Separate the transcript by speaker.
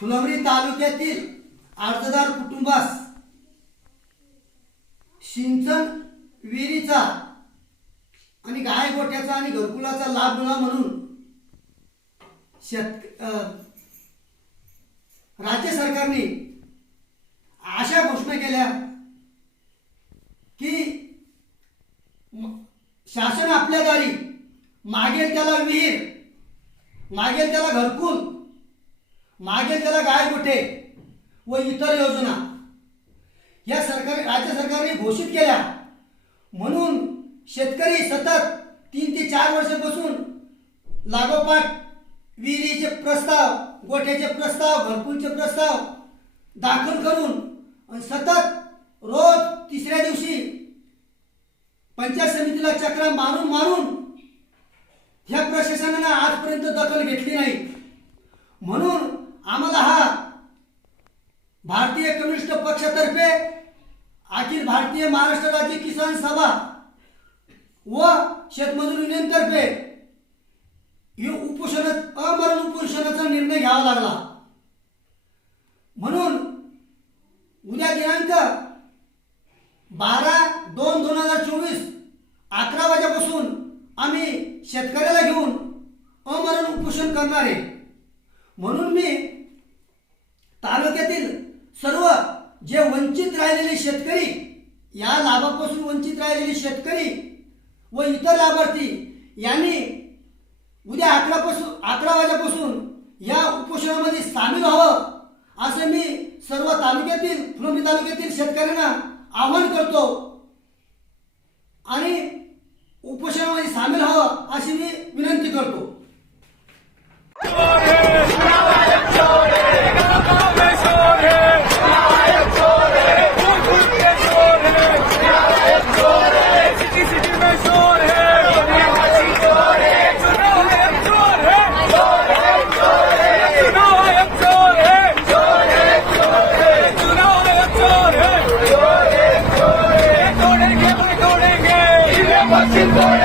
Speaker 1: तालुक्यातील अर्जदार कुटुंबास सिंचन विहिरीचा आणि गाय गोठ्याचा आणि घरकुलाचा लाभ मिळा म्हणून शेत राज्य सरकारने अशा घोषणा केल्या की शासन आपल्या दारी मागेल त्याला विहीर मागेल त्याला घरकुल मागे त्याला गाय कुठे व इतर योजना. या सरकार राज्य सरकारने घोषित केल्या. म्हणून शेतकरी सतत तीन ते चार वर्षापासून लागोपाठ विहिरीचे प्रस्ताव गोठ्याचे प्रस्ताव घरकुलचे प्रस्ताव दाखल करून सतत रोज तिसऱ्या दिवशी पंचायत समितीला चक्र मारून मारून ह्या प्रशासनानं आजपर्यंत दखल घेतली नाही म्हणून आम्हाला हा भारतीय कम्युनिस्ट पक्षातर्फे अखिल भारतीय महाराष्ट्र राज्य किसान सभा व शेतमजूर युनियनतर्फे हे उपोषण अमरण उपोषणाचा निर्णय घ्यावा लागला. म्हणून उद्या दिनांक बारा दोन दोन हजार चोवीस अकरा वाजेपासून आम्ही शेतकऱ्याला घेऊन अमरण उपोषण करणार आहे. म्हणून मी राहिलेले शेतकरी या लाभापासून वंचित राहिलेले शेतकरी व इतर लाभार्थी यांनी उद्या अकरापासून अकरा वाजेपासून या उपोषणामध्ये सामील व्हावं असे मी सर्व तालुक्यातील फुलंबी तालुक्यातील शेतकऱ्यांना आवाहन करतो. आणि उपोषणामध्ये सामील व्हावं अशी मी विनंती करतो. Fucking boy.